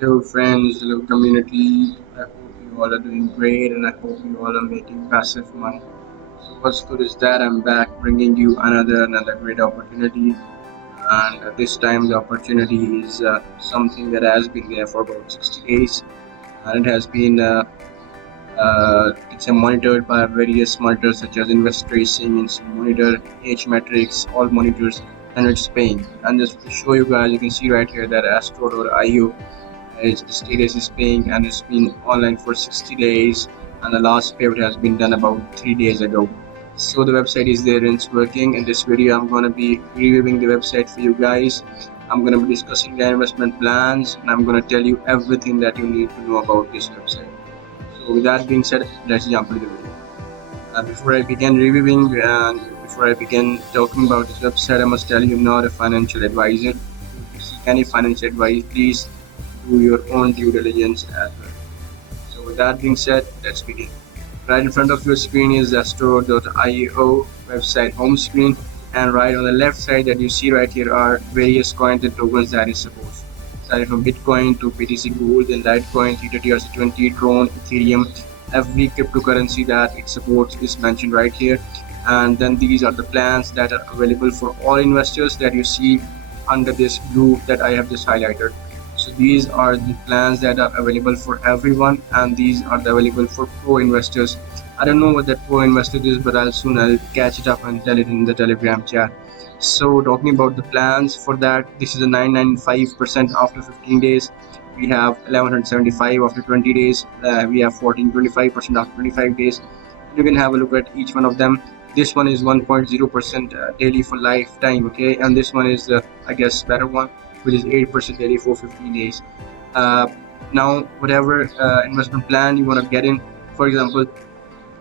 Hello friends, hello community. I hope you all are doing great and I hope you all are making passive money. So what's good is that I'm back bringing you another great opportunity, and this time the opportunity is something that has been there for about 60 days, and it has been it's monitored by various monitors such as invest tracing, instant monitor, H metrics, all monitors, and it's paying. And just to show you guys, you can see right here that Astro.io is the status is paying, and it's been online for 60 days, and the last payment has been done about 3 days ago. So the website is there and it's working. In this video I'm going to be reviewing the website for you guys. I'm going to be discussing the investment plans, and I'm going to tell you everything that you need to know about this website. So with that being said, let's jump into the video. Before I begin reviewing and before I begin talking about this website, I must tell you I'm not a financial advisor. If you seek any financial advice, please do your own due diligence as well. So with that being said, let's begin. Right in front of your screen is the store.io website home screen, and right on the left side that you see right here are various coins and tokens that is supposed. Starting from Bitcoin to BTC Gold and Litecoin, Ether TRC20, Tron, Ethereum, every cryptocurrency that it supports is mentioned right here. And then these are the plans that are available for all investors that you see under this blue that I have just highlighted. So these are the plans that are available for everyone, and these are available for pro investors. I don't know what that pro investor is, but I'll catch it up and tell it in the Telegram chat. So talking about the plans for that, this is a 995% after 15 days. We have 1175 after 20 days. We have 1425% after 25 days. You can have a look at each one of them. This one is 1.0% daily for lifetime, okay, and this one is the I guess better one, which is 8% daily for 15 days. uh, Now whatever investment plan you want to get in, for example,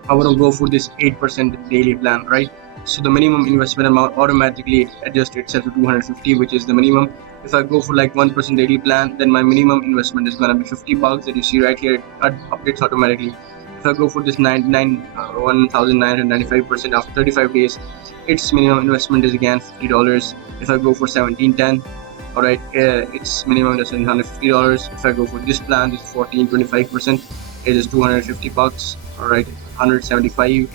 I want to go for this 8% daily plan, right? So the minimum investment amount automatically adjusts itself to 250, which is the minimum. If I go for like 1% daily plan, then my minimum investment is gonna be $50 that you see right here. It updates automatically. If I go for this 1,995% after 35 days, its minimum investment is again $50. If I go for 1710, all right, its minimum is $150. If I go for this plan, this 1425%, it is $250. All right, 175.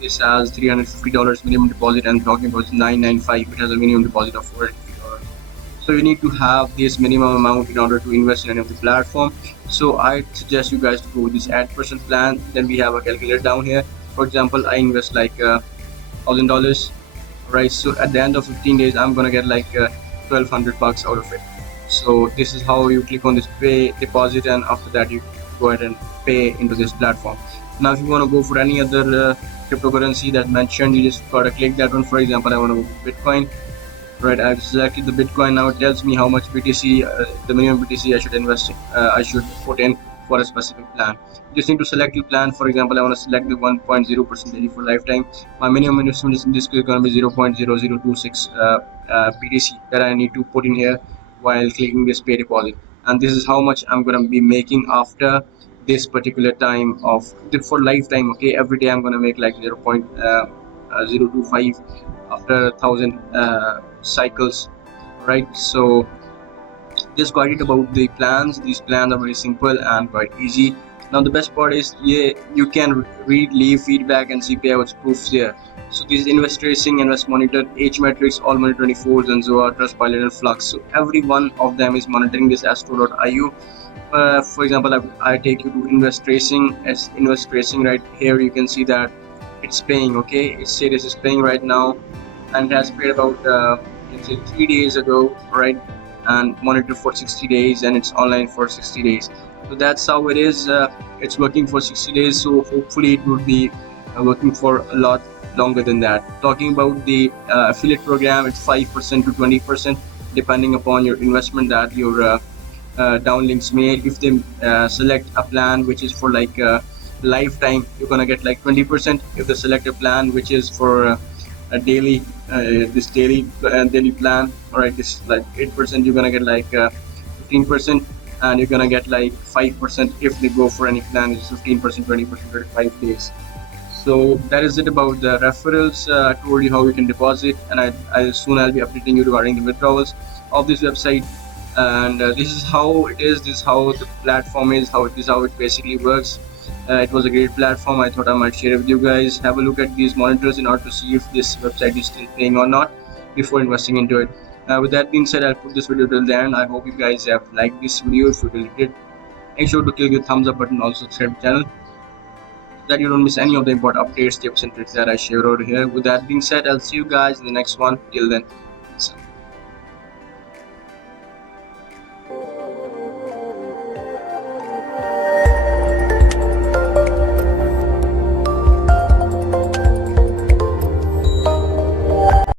This has $350 minimum deposit, and talking about 995, it has a minimum deposit of $450. So you need to have this minimum amount in order to invest in any of the platform. So I suggest you guys to go with this 8% plan. Then we have a calculator down here. For example, I invest like $1,000, right? So at the end of 15 days, I'm gonna get like $1,200 out of it. So this is how you click on this pay deposit, and after that you go ahead and pay into this platform. Now if you want to go for any other cryptocurrency that mentioned, you just gotta click that one. For example, I want to go Bitcoin, right? I've selected the Bitcoin. Now it tells me how much BTC, the minimum BTC I should invest in, I should put in for a specific plan. You just need to select your plan. For example, I want to select the 1.0% daily for lifetime. My minimum investment is in this case going to be 0.0026 BTC that I need to put in here while clicking this pay deposit. And this is how much I'm going to be making after this particular time of for lifetime. Okay, every day I'm going to make like 0.025 after 1,000 cycles, right? So just guided about the plans. These plans are very simple and quite easy. Now the best part is, yeah, you can read, leave feedback, and see payouts proofs there. So this is invest tracing, invest monitor, H metrics, all money 24, and Zoa, Trustpilot, and Flux. So every one of them is monitoring this Astro.io. For example, I take you to invest tracing. As invest tracing right here, you can see that it's paying. Okay, its status is paying right now, and it has paid about you can say 3 days ago, right? And monitor for 60 days, and it's online for 60 days. So that's how it is. It's working for 60 days, so hopefully it would be working for a lot longer than that. Talking about the affiliate program, it's 5% to 20% depending upon your investment that your downlinks made. If they select a plan which is for like lifetime, you're gonna get like 20%. If they select a plan which is for a daily this daily plan, all right, this is like 8%, you're gonna get like 15%, and you're gonna get like 5% if they go for any plan. It's 15%, 20%, 35 days. So that is it about the referrals. I told you how you can deposit, and I'll soon be updating you regarding the withdrawals of this website. And this is how it is. This is how the platform is. How this is how it basically works. It was a great platform. I thought I might share it with you guys. Have a look at these monitors in order to see if this website is still paying or not before investing into it. With that being said, I'll put this video till the end. I hope you guys have liked this video. If you really did, make sure to click the thumbs up button. Also subscribe to the channel so that you don't miss any of the important updates, tips, and tricks that I share over here. With that being said, I'll see you guys in the next one. Till then.